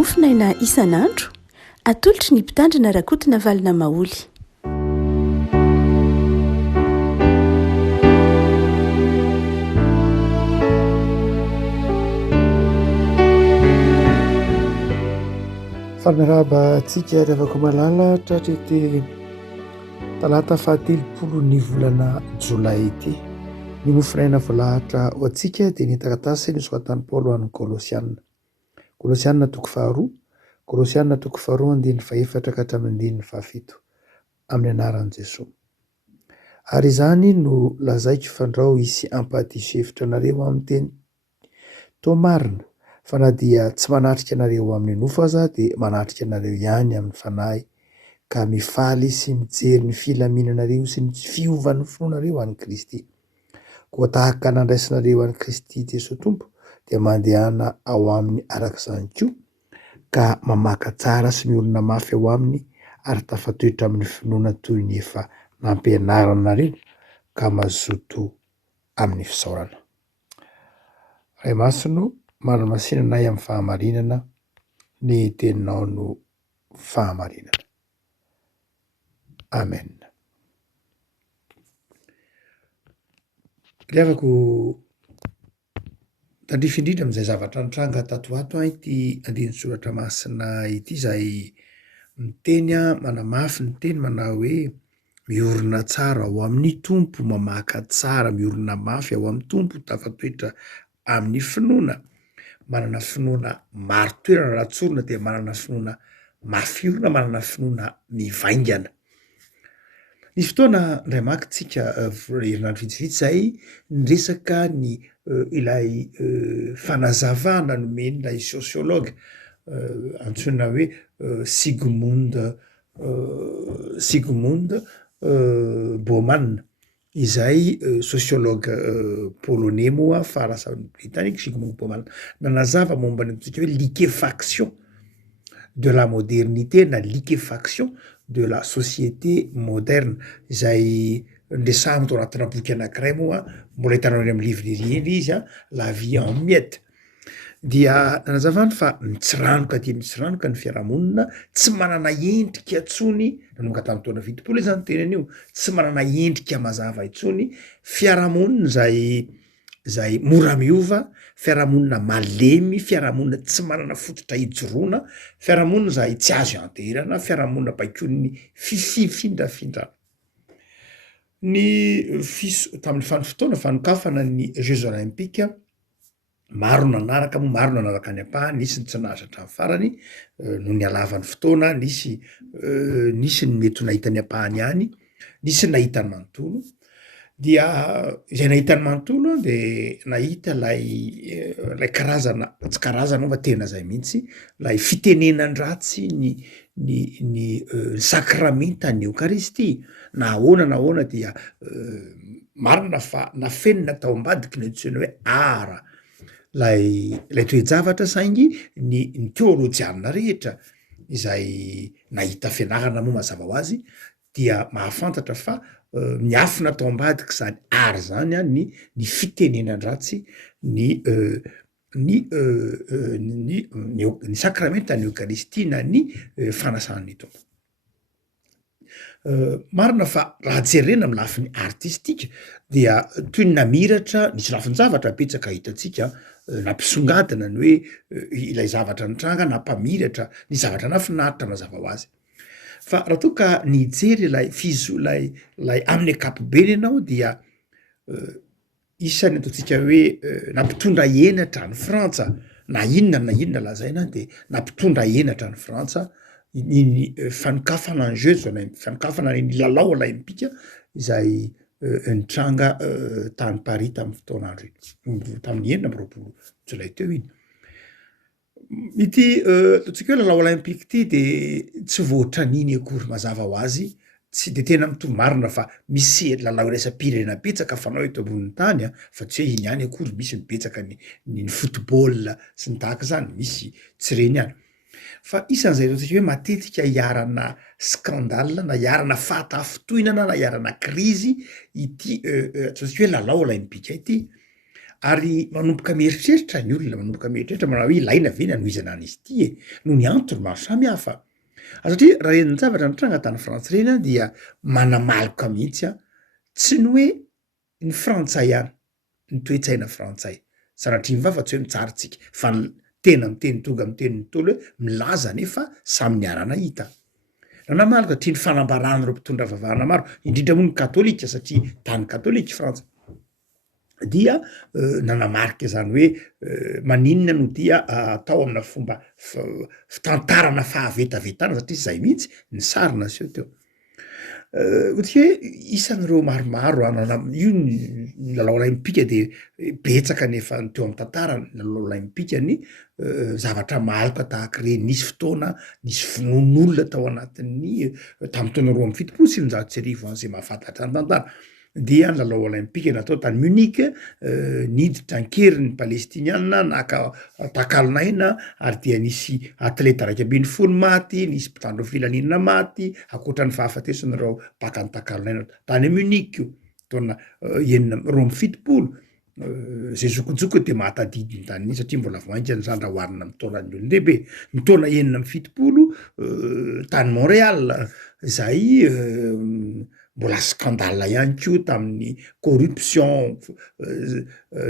mofinaina isan'andro atolotry ny mpitandrina rakotina valina maoly. Fanaraba antsika revako malala tratrete talata 30 volana jolay ity. Ny mofinaina voalahatra ho antsika dia ny taratasy nosoratan'i Paoly ho an'ny Kolosianina. Kolosianina 2:2, Kolosianina 2:2 ka hatramin'ny 7 amin'ny anaran'i Jesosy. Ary izany no lazaiko fandrao hisy ampahadisevitra anareo amin'ny teny. Toa marina fa na dia tsy manatrika anareo amin'ny nofo aza dia manatrika anareo ihany amin'ny fanahy, ka mifaly sy mijery ny filaminanareo sy ny fiovan'ny finoanareo an'i Kristy. Koa tahaka nandraisinareo an'i Kristy Jesosy Tompo dia mandehana ao aminy arak'izany koa, ka mamaka tsara sy miorina mafy ao aminy ary tafatoetra amin'ny finoana toy ny efa nampianaranareo ka mazoto amin'ny fisaorana. Ray Masino, manamasinanay amin'ny fahamarinana, ny teninao no fahamarinana. Amen. Revako tandrifindrindra amin'izay zavatra nitranga tato ato ity andiny soratra masina ity, izay miteny manamafy ny teny manao hoe miorina tsara ao amin'ny tompo, mamaka tsara, miorina mafy ao amin'ny tompo, tafatoetra amin'ny finoana, manana finoana maro toerana raha tsorina dia manana finoana mafiorina, manana finoana mivaingana. Nisy fotoana indray makitsika herinandro vitsivitsy zay niresaka ny ilay fanazavana nomen'ilay sosiologa antsoina hoe Sigmund Bauman, izay sosiologa polonais moa fa rasa britannique. Sigmund Bauman nanazava momba ny antsika hoe liquéfaction de la modernité na liquéfaction de la société moderne, izay ndresahana tao anatina boky anankiray moa, mbola hitanao eny amin'ny librairie izy La vie en miettes. Dia nanazavany fa mitsiranoka dia mitsiranoka ny fiarahamonina, tsy manana endrika intsony, nanomboka tamin'ny taona 20 izany tenany io, tsy manana endrika mazava intsony, fiarahamonina zay mora miova, fiarahamonina malemy, fiarahamonina tsy manana fototra hijoroana, fiarahamonina zay tsy azo anterana, fiarahamonina baikoin'ny fifindrafindrana. Tamin'ny fotoana fanokafana ny Jeux olympiques, maro nanaraka ny ampahany, nisy ny tsy nahazo hatramin'ny farany noho ny halavan'ny fotoana, nisy ny mety nahita ny ampahany ihany, nisy ny nahita ny manontolo. Dia izay nahita ny manontolo dia nahita lay karazana, tsy karazana fa tena zay mihitsy, lay fitenenan-dratsy ny sakramenta ny Eucharistie. Na ahoana dia marina fa nafenina tao ambadiky ny antsoina hoe ara lay toe-javatra saingy ny teolojianina rehetra izay nahita fianarana moa mazava ho azy dia mahafantatra fa miafina tao ambadiky zany ara zany ny fitenenan-dratsy ny sakramenta ny Eucharistie na ny fanasan'ny tompo. Marina fa raha jerena amin'ny lafiny artistika dia toy ny namiratra, nisy lafin-javatra betsaka hitantsika, nampisongadina ny hoe ilay zavatra nitranga, nampamiratra ny zavatra nafinaritra mazava ho azy. Fa raha toa ka nijery lay amin'ny ankapobeny ianao dia isany ataontsika hoe nampitondra henatra ny Frantsa, na inona lazaina dia nampitondra henatra ny Frantsa ny fanokafana ny Jeux olympiques, fanokafana ny lalao olympique izay nitranga tany Paris tamin'ny fotoanandro iny, tamin'ny 20 jolay teo iny. Ity ataontsika hoe lalao olympique ity dia tsy voatraniny akory mazava ho azy, tsy de tena mitovy, marina fa misy lalao iraisam-pirenena betsaka fanao eto ambonin'ny tany fa tsy hoe iny ihany akory, misy mibetsaka ny football sy ny tahaka zany, misy tsy reny ihany. Fa isan'izay ataontsika hoe matetika iarana scandale na iarana fahatafitonana na iarana krizy ity ataontsika hoe lalao olympique ity, ary manomboka mieritreritra ny olona manomboka mieritreritra manao hoe ilaina ve nanohizana an'izy ity e no ny antony maro samy hafa satria raha eniny zavatra ny tranga tany frantsy reny a dia manamaloka mihitsy a tsy ny hoe ny frantsay ihany ny toetsaina frantsay sanatria mivafa tsy hoe mitsarytsika fa tena miteny tonga miteny nytolo hoe milaza nefa samy niarana hita nanamaloka tia ny fanambarana reo mpitondra vavahana maro indrindra moa ny katolika satria tany katolika frantsa dia nanamarika zany hoe maninona no dia atao amina fomba fitantarana fahavetavetana satria zay mihitsy ny sarina seo teo ohatry hoe isan'ireo maromaro io ny lalao olympique de betsaka nefa teo amin'ny tantara ny lalao olympique ny zavatra maloka tahaka reny nisy fotoana nisy finoan'olona tao anatin'ny tamin'ny taona roa amby fitopolo sy sivinjato sy arivo an'izay mahafantatra ny tantara dia ny lalao olympique natao tany Munich niditra ankery ny palestiniana naka takalinaina ary dia nisy atleta raiky ambin'ny folo maty nisy mpitandro filaninana maty akoatra ny fahafatesan'ireo baka ny takalinaina tany Munich io taona enina roa amby fitopolo zay zokojoko de mahatadidiny tany satria mbola voainga ny zandrahoarina amin'ny taonan'ny olon-dehibe ny taona enina amby fitopolo tany Montréal zay mbola scandale ihany koa tamin'ny corruption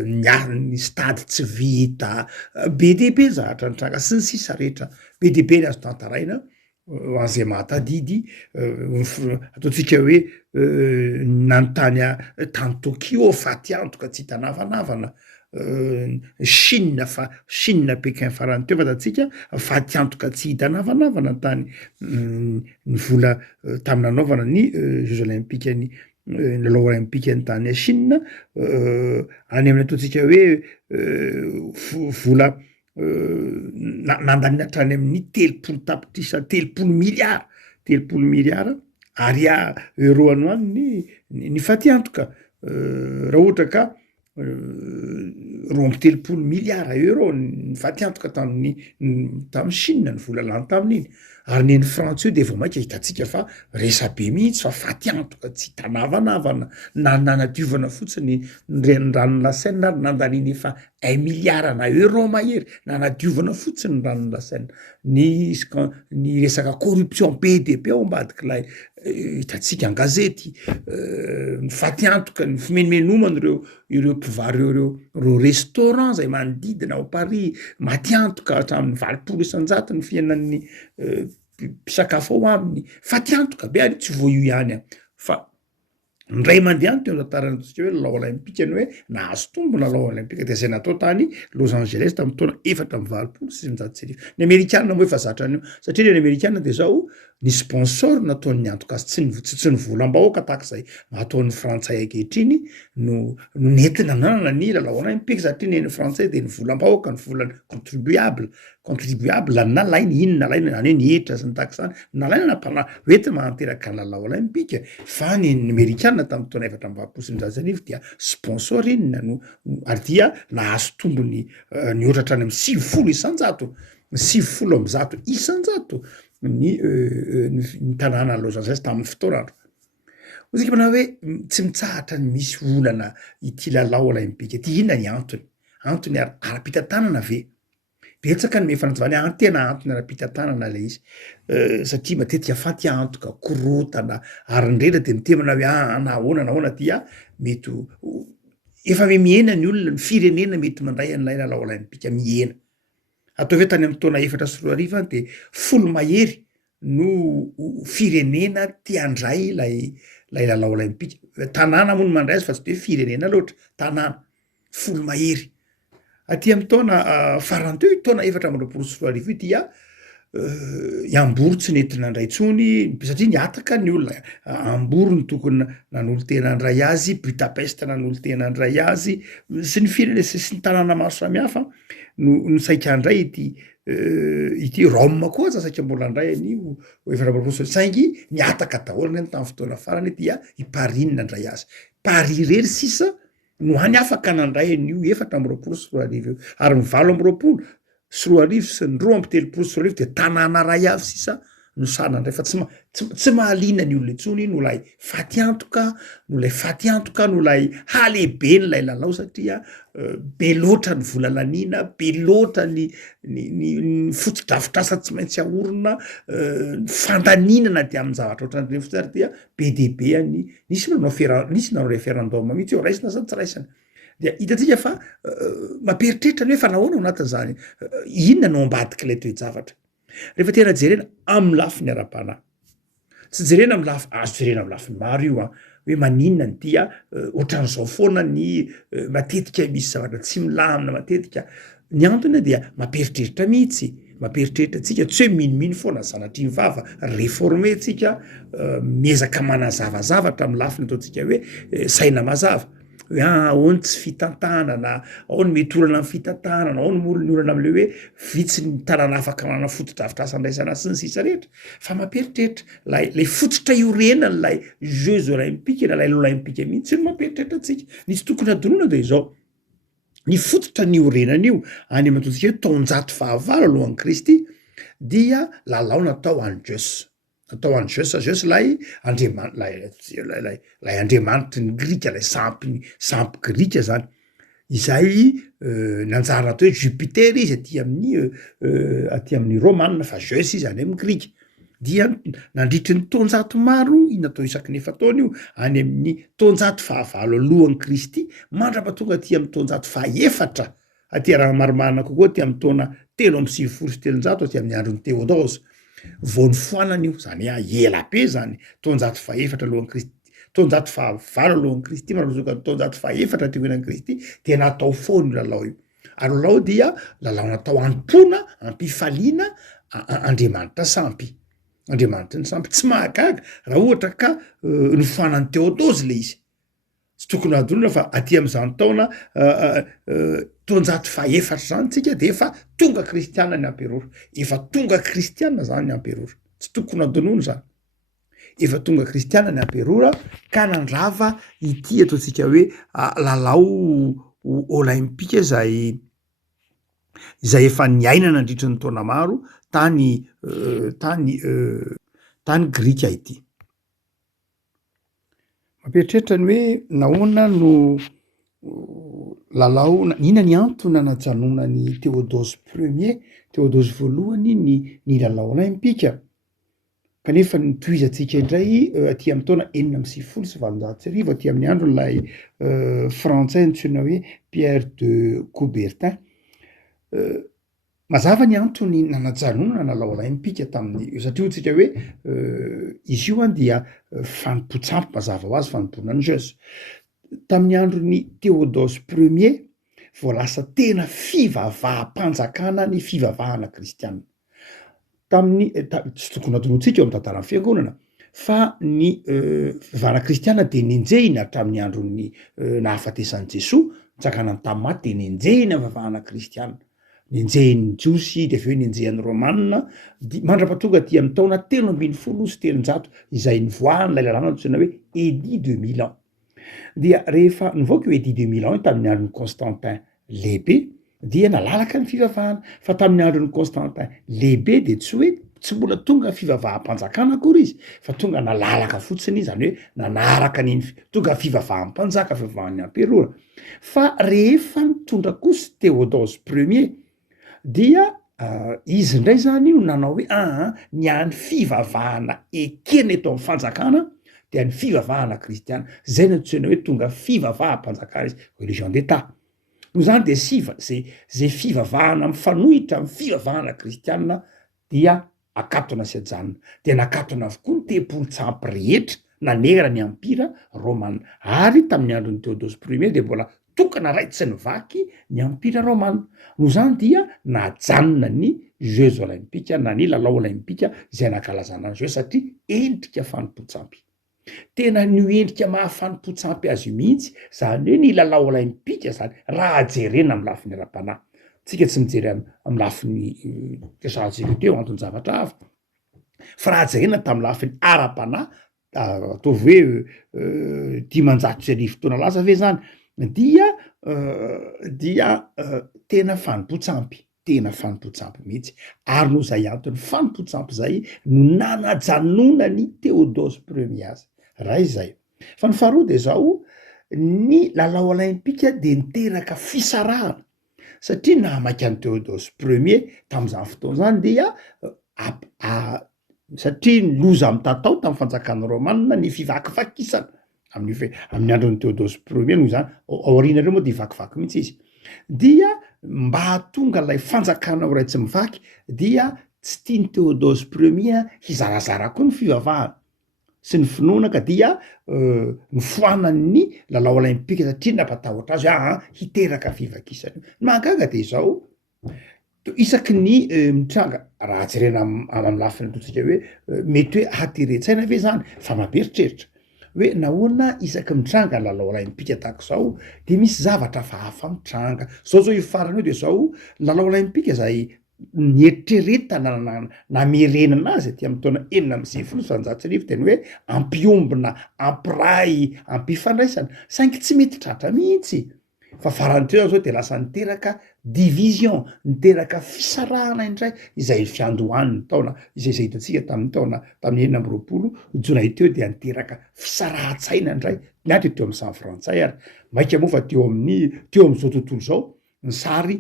ny stady tsy vita be dehibe zahatra ny tranga sy ny sisa rehetra be dehibe ny azo tantaraina an'izay mahatadidy ataontsika hoe nanontany tany Tokyo faty antoka tsy hita navanavana Chine fa Chine Pékin farany teo fatatsika faty antoka tsy hita navanavana tany ny vola tamin'ny nanaovana ny Jeux olympiques ny lalao olympique ny tany Chine any amin'ny ataontsika hoe vola nandaniana hatrany amin'ny telopolo tapitrisa telopolo miliara ary euro any hoany ny faty antoka raha ohatra ka roa amby telopolo miliara euro ny faty antoka tamin'ny Chine ny vola lany tamin'iny ary neny frantsa io de vao mainka hitatsika fa resabe mihitsy fa faty antoka tsy hita navanavana na nanadiovana fotsiny ny ranony lasaina ary nandaniana efa 1 miliara na euro mahery nanadiovana fotsiny ny ranony lasaina ny resaka corruption be dehibe ao ambadik'ilay hitatsika an-gazety ny faty antoka ny fimenomenomana ireo mpivary ireo restaurant zay manodidina ao Paris maty antoka hatramin'ny 20 isan-jato ny fiainan'ny mpisakafo ao aminy faty antoka be ary tsy voa io ihany fa ny ray mandeha teo tantarantsika hoe lalao olympique ny hoe nahazo tombo lalao olympique de zay natao tany Los Angeles tamin'ny taona 420 sy 700 ny amerikanina moa efa zatra an'io satria ny amerikanina de zao ny sponsor nataony antoka tsy ny volam-bahoaka tahak'izay nataon'ny frantsay ankehitriny no nentina nanana ny lalao olympique satria ny frantsay de ny volam-bahoaka ny volany contribuable nalainy inona laina any hoe ny hetra sy ny takizany nalaina napana hoentina mananteraka ny lalao olympique fa ny amerikanina tamin'ny taona 420 dia sponsor inona no ary dia nahazo tombony ny ohatra hatrany amin'ny 90 isan-jato 90 amby zato isan-jato ny tanàna Los Angeles tamin'ny fotoanandro ozy manao hoe tsy mitsahatra ny misy olana ity lalao olympique ty inona ny antony ara-pitantanana ve betsaka ny mefanantsivany tena antony ara-pitantanana le izy satria matetika faty antoka korotana ary nyrera de mitemana hoe nahoana dia mety efa miena ny olona ny firenena mety mandray an'ilay lalao olympique mihena atao hoe tany amin'ny taona 4 de folo mahery no firenena tiandray lay lalao olympique tanàna moa no mandray azy fa tsy de firenena loatra tanàna folo mahery aty amin'ny taona farany teo taona 420 dia iambory tsy nentina andray tsony satria niataka ny olona ambory ny tokony nanolo tena andray azy Budapest nanolo tena andray azy sy ny firenena sy ny tanàna maro samihafa no saika andray ity Rome koa saika mbola andray an'io 420 saingy niataka daholo ny tamin'ny fotoana farany dia i Paris nandray azy Paris rery sisa no hany afaka nandray an'io 420 ary ny 7 sy 20 sy ny 2 amby 3 sy 4 de tanàna ray avy sisa no sanandray fa tsy mahaliana ny olona intsony no lay faty antoka no lay halehibe ny lay lalao satria be loatra ny volalaniana be loatra ny fotodrafitrasa tsy maintsy ahorona fandaninana de amin'ny zavatra ohatran'ireny fotsiny ary dia be dehibe any nisy nanao référendum mihitsy eo raisina sa tsy raisina dia hitatsika fa mamperitreritra ny hoe fa nahoana ao anatin'izany inona no ambadika ilay toe-javatra rehefa tena jerena amin'ny lafiny ara-panahy tsy jerena amin'ny lafy azo jerena amin'ny lafiny maro io hoe maninona ny dia ohatran'izao foana ny matetika misy zavatra tsy milamina matetika ny antony dia mamperitreritra mihitsy mamperitreritra tsika tsy hoe minomino foana zanatry ny vava réforme tsika miezaka manazavazavatra amin'ny lafiny ataontsika hoe saina mazava hoe ahoany tsy fitantanana ao ny mety olana amin'ny fitantanana ao ny olana am'le hoe vitsy ny tanàna afaka manana fotodrafitrasa andraisana sy ny sisa rehetra fa mamperitreritra lay fototra iorenany lay jeux olympique na lay olympique mihitsy no mamperitreritra atsika nisy tokony adonona de izao ny fototra ny orenana io any amantontsika hoe taonjato fahavalo alohan'ny Kristy dia lalao natao any jeus lay andriamanitry ny grika lay sampy grika zany izay nanjara natao hoe Jupiter izy aty amin'ny romanina fa jeus izy any amin'ny grika dia nandritry ny taonjato maro natao isaky nefa taona io any amin'ny taonjato fahavalo alohan'ny Kristy mandrapatonga aty amin'ny taonjato fahaefatra aty raha marimarina kokoa aty amin'ny taona 347 aty amin'ny andron'ny Théodose vao nifoanana io zany ela be zany taonjato fahaefatra alohan'ny Kristy taonjato fahavalo alohan'ny Kristy mandrapatonga taonjato fahaefatra aty oenan'ny Kristy dia natao foana io lalao io ary lalao dia lalao natao ampona ampifaliana andriamanitra sampy andriamanitra ny sampy tsy mahagaga raha ohatra ka nifoanan'ny Théodose le izy tsy tokony adonona fa aty amin'izany taona taonjato fahaefatra zany tsika de efa tonga kristiana ny amperora efa tonga kristiana zany ny amperora tsy tokony adonona zany efa tonga kristiana ny amperora ka nandrava ity ataontsika hoe lalao olympique izay efa niaina nandritra ny taona maro tany grika ity mamperitreritra ny hoe nahoana no lalao inona ny antony najanonany Théodose premier Théodose voalohany ny lalao olympique kanefa nitohizantsika indray aty amin'ny taona 1970 aty amin'ny andro nylay frantsay nitsoina hoe Pierre de Coubertin mazava ny antony nanajanona lalao olympique tamin'ny satria hotsika hoe izy io any dia fanompontsampy mazava ho azy fanomponany jeus tamin'ny androny Théodose premier vao lasa tena fivavaha-panjakana ny fivavahana kristianina tamin'ny tsy tokony atonontsika eo amin'ny tantaran'ny fiangonana fa ny fivavahana kristianina de nenjehina hatramin'ny andron'ny nahafatesan'i Jesoa nitsakanany tamin'ny maty de nenjehina fivavahana kristianina nenjehin'ny jiosy de aveo nenjehan'ny romanina mandrapatonga dia amin'ny taona 370 izay nivoahany lay lalàna antsoina hoe édit de Milan dia rehefa nivoaka io édit de Milan tamin'ny andron'ny Constantin lehibe dia nalalaka ny fivavahana fa tamin'ny andron'ny Constantin lehibe de tsy hoe tsy mbola tonga fivavaham-panjakana akory izy fa tonga nalalaka fotsiny zany hoe nanaraka niny tonga fivavahampanjaka fivavahan'ny amperora fa rehefa nitondra kosa Théodose premier dia izy indray zany io nanao hoe ny any fivavahana ekena eto amin'ny fanjakana dia ny fivavahana kristiana zay natsoina hoe tonga fivavaham-panjakana izy religion d'état no zany de zay fivavahana mifanohitra amin'ny fivavahana kristianina dia akatona sy ajanona de nakatona avokoa ny tempolotsampy rehetra nanera ny ampira romana ary tamin'ny andron'ny Théodose premier de mbola tokana raitsy ny vaky ny ampira romana no zany dia najanona ny jeux olympique na ny lalao olympique izay nakalazana ny jeux satria endrika fanompontsampy tena ny endrika mahafanompontsampy azy io mihitsy zany hoe ny lalao olympique zany raha jerena amin'ny lafiny ara-panahy tsika tsy mijery amin'ny lafiny fiasantsika teo antony zavatra hafa fa raha jerena tamin'ny lafiny ara-panahy ataovy hoe 10,000 taona lasa ve zany dia tena fanompontsampy tena fanompontsampy mihitsy ary no zay antony fanompontsampy zay no nanajanona ny Théodose Premias raha izay fa ny faharoa de zao ny lalao olympique de niteraka fisarahana satria nahamaika ny Théodose Premier tam'izany fotoana zany dia satria ny loza amy tatao tamin'ny fanjakana romanina ny fivakivakisana amin'ny andron'ny Théodose Premier noho zany aoriana reo moa de vakivaky mihitsy izy dia mba hahatonga lay fanjakana ho ray tsy mivaky dia tsy tiany Théodose Premier hizarazara koa ny fivavahana sy ny finoana ka dia nifoanany lalao olympique satria nampatahotra azy hiteraka fivakisana mahagaga de zao isaky ny mitranga raha jerena amy lafiny ataontsika hoe mety hoe hateretsaina ve zany fa mamperitreritra hoe nahoana isaky mitranga lalao olympique tahaka zao de misy zavatra fa hafa mitranga zao ifarany io de zao lalao olympique zay nieritreretana namerenana azy ty amy taona 1970 teny hoe ampiombona ampiray ampifandraisana saingy tsy mety tratra mihitsy fa farany teo zao de lasa niteraka division niteraka fisarahana indray izay fiandohan'ny taona izay hitantsika tamin'ny taona tamin'ny 1920 jolay teo dia niteraka fisarahan-tsaina indray miatry teo amy San Frantsay ary maika moa fa teo am'izao tontolo zao ny sary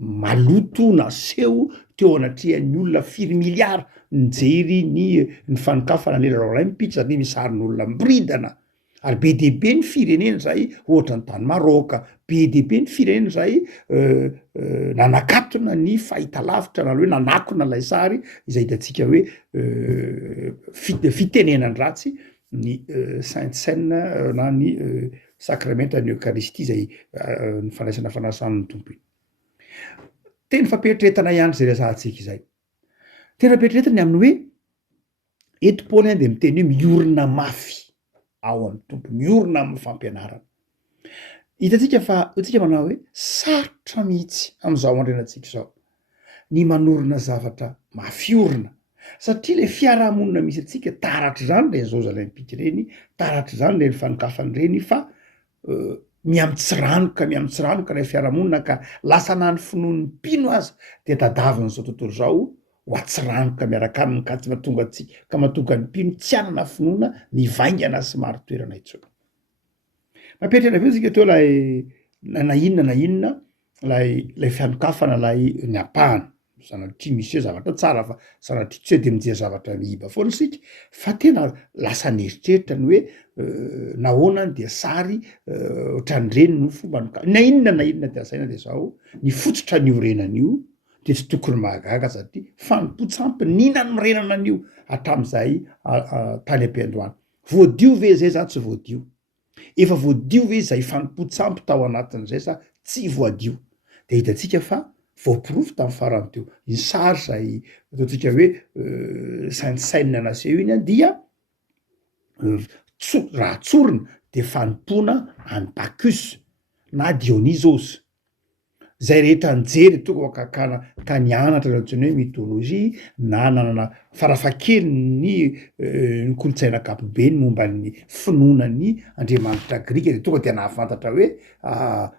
maloto naseho teo anatrihan'ny olona 4 miliara nijery ny fanokafana ny lalao olympique satria misy sarin'olona miboridana ary be de be ny firenena zay ohatra ny tany Maroka be de be ny firenena zay nanakatona ny fahitalavitra na hoe nanakona lay sary izay hitantsika hoe fitenenany ratsy ny Sainte Seine na ny sakramenta ny Eucharistie zay ny fandraisana fanasan'ny tompo iny teny fampietretana ihany zay resahantsika izay tena fampietretany amin'ny hoe eto Paulin de miteny hoe miorina mafy ao amin'ny tompo miorina amin'ny fampianarana hitantsika fa tsika manao hoe sarotra mihitsy am'izao andrenantsika zao ny manorina zavatra mafiorina satria le fiarahamonina misy atsika taratra zany le jeux olympique reny taratra zany le fanokafany reny fa miamitsiranoka le fiarahamonina ka lasa nany finoan'ny mpino azy de tadaviny zao tontolo zao ho atsiranoka miaraka aminy ka tsy mahatonga atsika ka mahatonga ny mpino tsy anana finoana ny vaingana sy maro toerana itsona mampiatrana aveo tsika teo lay na inona lay fianokafana lay ny apahana sanatria misy hoe zavatra tsara fa sanatria tsy hoe de mijery zavatra mihiba foana sika fa tena lasa nieritreritra ny hoe nahoana dia sary ohatran'ireny no fomba na inona de asaina de zao ny fototra niorenan'io de tsy tokony mahagaga satria fanompontsampy nina ny mirenana an'io hatram'izay tany am-piandohana voadio ve zay za tsy voadio efa voadio ve zay fanompontsampy tao anatin'izay sa tsy voadio de hitantsika fa voapirofo tamin'ny farany teo ny sary zay ataontsika hoe Sainte Seine naseho iny dia raha tsorina de fanompona any Bacchus na Dionysos zay rehetra nijery tonga ka nianatra antsony hoe mythologie na nanana farafakely ny kolotsaina ankapobeny momba ny finoanany Andriamanitra Grika de tonga de nahafantatra hoe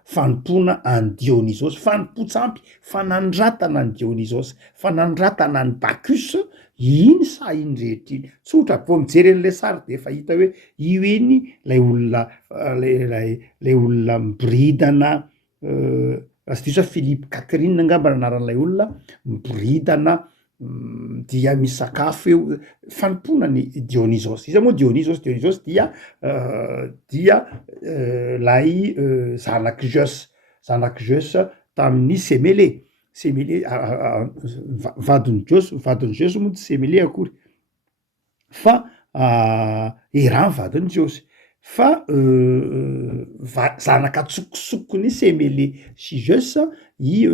fanompona any Dionysos fanompotsampy fanandratana any Dionysos fanandratana any Bacchus iny sa iny rehetra iny tsotra vo mijery an'le sary de efa hita hoe io eny lay olona miboridana Asdisa Philippe Catherine angamba anaran'ilay olona miboridana dia misakafo eo fanompona ny Dionysos iza moa Dionysos dia lay zanaky Zeus tamin'ny Semele vadiny Zeus moa tsy Semele akory fa Héra vadiny Zeus fa zanaka tsokosokony Semele sy Zeus i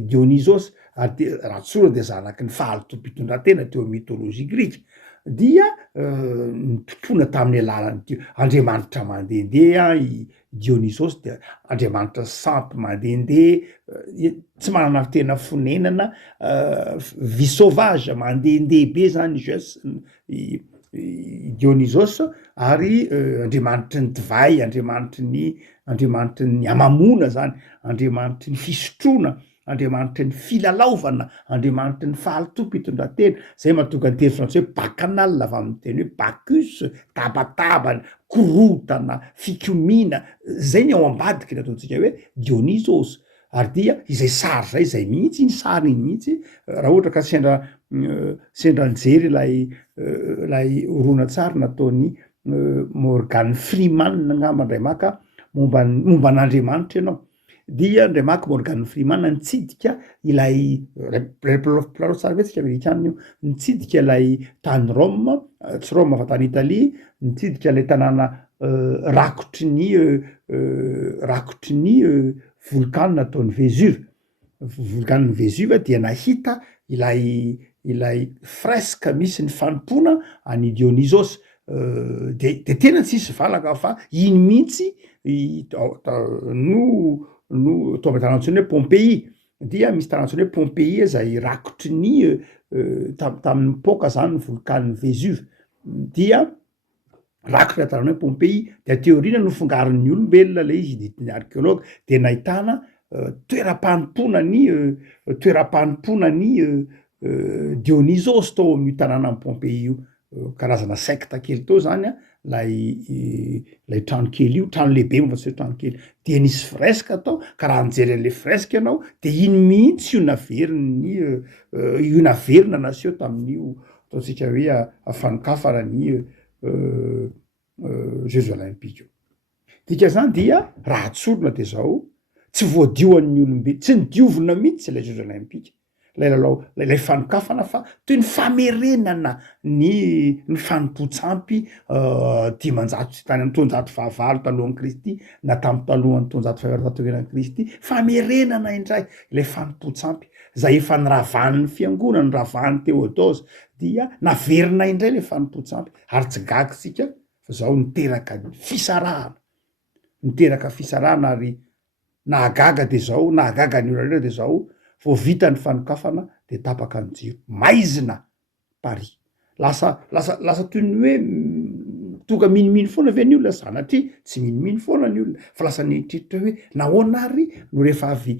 Dionysos ary raha tsora de zanaky ny fahalotom-pitondratena teo amin'ny mythologie grika dia nitompona tamin'ny alalan'ny Andriamanitra mandehandeha i Dionysos de Andriamanitra sampy mandehandeha tsy manana tena fonenana vie sauvage mandehandeha be zany Zeus Dionysos ary andriamanitry ny divay andriamanitry ny amamona zany andriamanitry ny fisotroana andriamanitra ny filalaovana, andriamanitra ny fahalotompo hitondratena. Zay mahatonga ny teny frantsay hoe bakanal avy amin'ny teny hoe bacus, tabatabana, korotana, fikomina. Zay ny ao ambadiky ny ataontsika hoe Dionysos. Ary dia izay sary zay mihitsy ny sary iny mihitsy raha ohatra ka sendra nijery lay horonatsary nataony Morgan Freeman ngamba ndray maka momba an'Andriamanitra ianao. Dia ndray maka Morgan Freeman nitsidika ilay mpilalatsara mihetsika amerikanina io, nitsidika ilay tany Rome, tsy Rome fa tany Italia, nitsidika ilay tanàna rakotry ny volcan nataony Vésuve. Volcan Vésuve dia nahita ilay fresque misy ny fanompona any Dionysos. De tena tsisy valaka fa iny mihitsy no tao tanàntsony hoe Pompéi. Dia misy tanàntsony hoe Pompéi zay rakotry ny tamin'ny poka zany ny volcan Vésuve. Dia rakotry tanàna hoe Pompéi. De teoriana no fongarin'ny olombelona le izy ditiny archéologue. De nahitana toeram-panomponany Dionysos tao amin'io tanàna amin'ny Pompéi io. Karazana secte kely tao zany lay trano kely io, trano lehibe moa fa tsy hoe trano kely. De nisy fresque atao, ka raha nijery an'le fresque ianao de iny mihitsy io naverina naseho tamin'io ataontsika hoe afanokafana ny Jeux olympiques io. Dika zany dia raha tsolona de zao tsy voadioan'ny olombelona, tsy nidiovina mihitsy lay Jeux olympiques, lay fanokafana fa toy ny famerenana ny fanompo-tsampy dimanjato tany amin'ny taonjato fahavalo talohan'ny Kristy na tamin'ny talohan'ny taonjato fahavalo tatoveran'ny Kristy, famerenana indray ilay fanompo-tsampy zay efa niravahan'ny fiangonana, niravahan'ny Théodose, dia naverina indray le fanompo-tsampy. Ary tsy gagitsika fa zao niteraka fisarahana ary nahagaga de zao, nahagaga ny olona de zao vao vita ny fanokafana de tapaka ny jiro, maizina Paris. Lasa toy ny hoe tonga miniminy foana ve ny olona, sanatria tsy miniminy foana ny olona fa lasa nitritra hoe nahoana ary no rehefa avy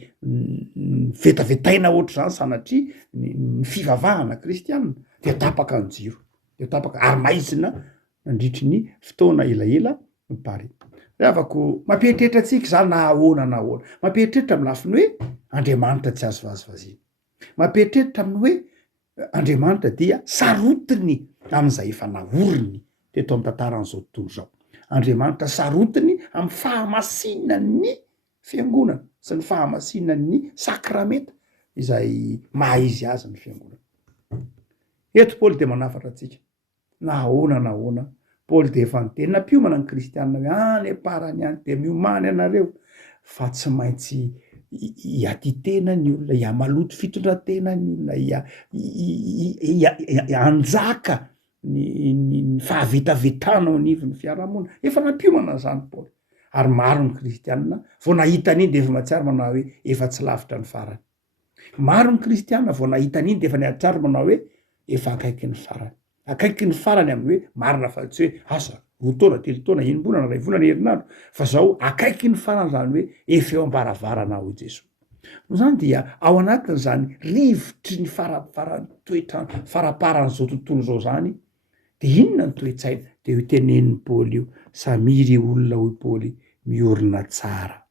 vetavetaina ohatr'izany sanatria ny fivavahana kristianina de tapaka ny jiro, de tapaka ary maizina nandritry ny fotoana elaela ny Paris. Afako mampieritreritra atsika zany na ahoana, mampieritreritra amin'ny lafiny hoe Andriamanitra tsy azo vazivazina, mampieritreritra amin'ny hoe Andriamanitra dia sarotiny amin'izay efa naoriny teto amin'ny tantaran'izao tontolo zao. Andriamanitra sarotiny amin'ny fahamasinany fiangonana sy ny fahamasinany sakramenta izay maha izy azy ny fiangonana. Eto Paoly de manafatra atsika na ahoana Paoly de efa niteny nampiomana ny kristianina hoe any aparany any de miomany anareo fa tsy maintsy hiatitena ny olona, hiamaloto fitondratena ny olona, anjaka ny fahavetavetana ao anivon'ny fiarahamonina. Efa nampiomana zany Paoly. Ary maro ny kristianina vao nahita an'iny de efa mahatsiaro manao hoe efa tsy lavitra ny farany. Maro ny kristianina vao nahita an'iny de efa nihatsiaro manao hoe efa akaiky ny farany. Akaiky ny farany amin'ny hoe marina fa tsy hoe asa roa taona, telo taona, enim-bolana, ray volana, herinandro, fa zao akaiky ny farany zany hoe efa eo ambaravarana ho Jesosy. No zany dia ao anatin' zany rivotry ny faraparan'izao tontolo zao zany de inona ny toetsaina, de io tenenin'ny Paoly io, samy olona hoy Paoly miorina tsara,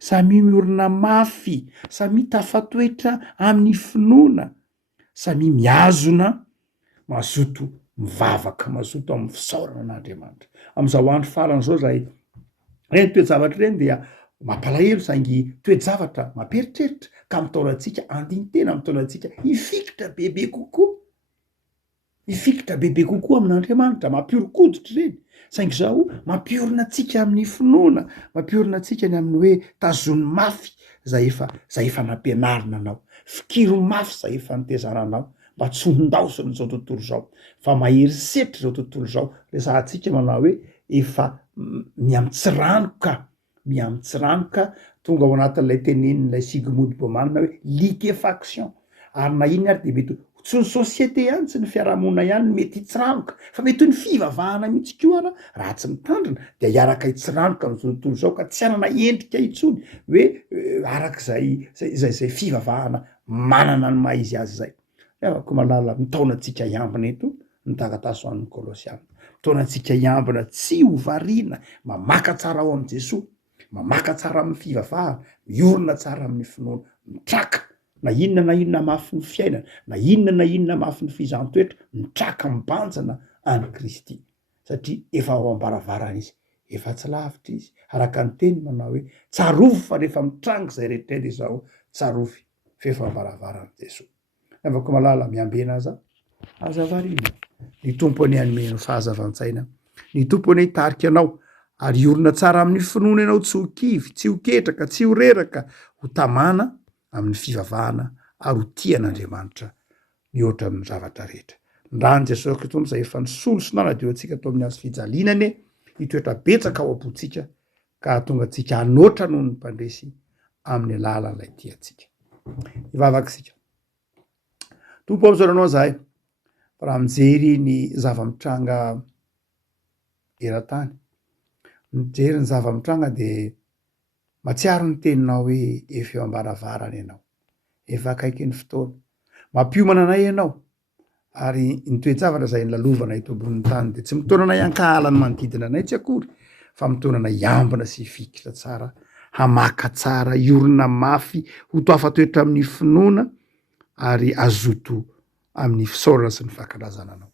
samy miorina mafy, samy tafatoetra amin'ny finoana, samy miazona, mazoto mivavaka, mazoto amin'ny fisaorana an'Andriamanitra. Am'izao andro farany zao zay reny toejavatra reny dia mampalahelo saingy toejavatra mamperitreritra ka mitaonantsika andiny-tena, mitaonantsika hifikitra bebe kokoa amin'Andriamanitra, mampiorokoditra reny. Saingy zao mampiorina atsika amin'ny finoana, mampiorina atsika ny amin'ny hoe tazony mafy zay efa nampianarina anao, fikiro mafy zay efa nitezananao mba tsy hondaosiny zao tontolo zao, fa maherisetra zao tontolo zao. Resahantsika manao hoe efa miamitsiranoka tonga ao anatin'ilay tenenin'ilay Sigmund Bauman hoe liquéfaction. Ary na iny ary de mety tsy ny sosiete ihany tsy ny fiarahamonina ihany mety hitsiranoka fa mety ny fivavahana mihitsy ko ara raha tsy mitandrina de hiaraka hitsiranoka am'izao tontolo zao ka tsy anana endrika itsony hoe arak'zay fivavahana manana ny maha izy azy zay afako malala mitaonantsika iambina eto ny takataso an'ny kolosiana mitaonantsika iambina tsy hovariana mamaka tsara ao am' jesosy mamaka tsara amin'ny fivavahana miorona tsara amin'ny finoana mitraka na inona mafy ny fiainana na inona mafy ny fizantoetra mitraka mibanjana any Kristy satria efa ao ambaravarana izy efa tsy lavitra izy araka ny teny manao hoe tsarovy fa rehefa mitrango zay rehetra de zao tsarovy fefa ambaravarana Jesosy afaka malala miambena aza varina ny tompony anymeno fahazavan-tsaina ny tompony hitarika anao ary orona tsara amin'ny finoana ianao tsy ho kivy tsy ho ketraka tsy ho reraka ho tamana amin'ny fivavahana ary ho tian'Andriamanitra mihoatra amin'ny zavatra rehetra ndrany Jesosy Kristy zay efa nisolo sy nanadio antsika atao amin'ny azo fijalinany hitoetra betsaka ao am-pontsika ka tonga antsika hanoatra noho ny mpandresy amin'ny alalan'ilay tiantsika ivavakisika tompo am'izao anao zahay raha mijery ny zava-mitranga eran-tany mijery ny zava-mitranga de matsiaro ny teninao hoe efa eo ambaravarana ianao efa akaiky ny fotoana mampiomana anay ianao ary ny toe-javatra zay nylalovana eto amboniny tany de tsy mitona anay ankahalany manodidina anay tsy akory fa mitona anay iambina sy fikitra tsara hamaka tsara iorona mafy ho to afatoetra amin'ny finoana ary azoto amin'ny fisaorana sy ny fankalazana anao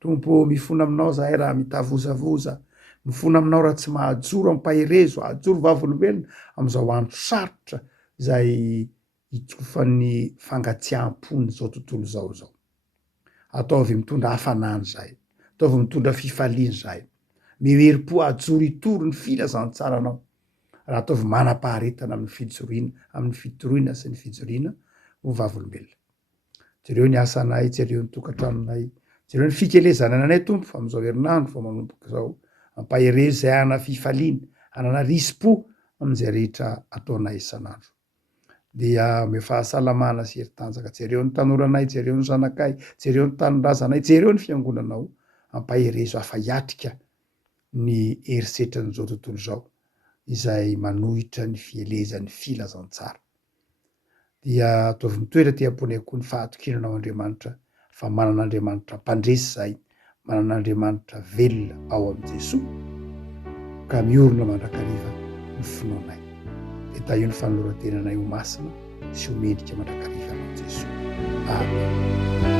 tompo mifona aminao zahay raha mitavozavoza mifona aminao raha tsy mahajoro ampaherezo ajoro vavolombelona am'izao andro sarotra zay hitsofan'ny fangatsiam-pony zao tontolo zao ataovy mitondra hafanany zahay ataovy mitondra fifaliany zahay miherim-po ajoro itory ny filazantsaranao raha ataovy manam-paharetana amin'ny fitoroina sy ny fijoriana ho vavolombelona jereo ny asanay jereo ny tokantranonay jereo ny fikelezana anay tompo fa am'izao herinandro fa manomboka zao ampaherezo zay ana fifaliana anana risy-po am'izay rehetra ataonay isanandro dia me fahasalamana sy heritanjaka jereo ny tanoranay jereo ny zanakay jereo ny tanindrazanay jereo ny fiangonanao ampaherezo afa hiatrika ny herisetran'izao tontolo zao izay manohitra ny fielezan'ny filazantsara dia ataovy mitoetra te-apony koa ny fahatokinanao Andriamanitra fa manan'Andriamanitra mpandresy zay manan'Andriamanitra velona ao am' Jesosy ka miorona mandrakariva ny finoanay de ta io ny fanolorantenanay ho masina sy ho mendrika mandrakariva anao Jesosy amen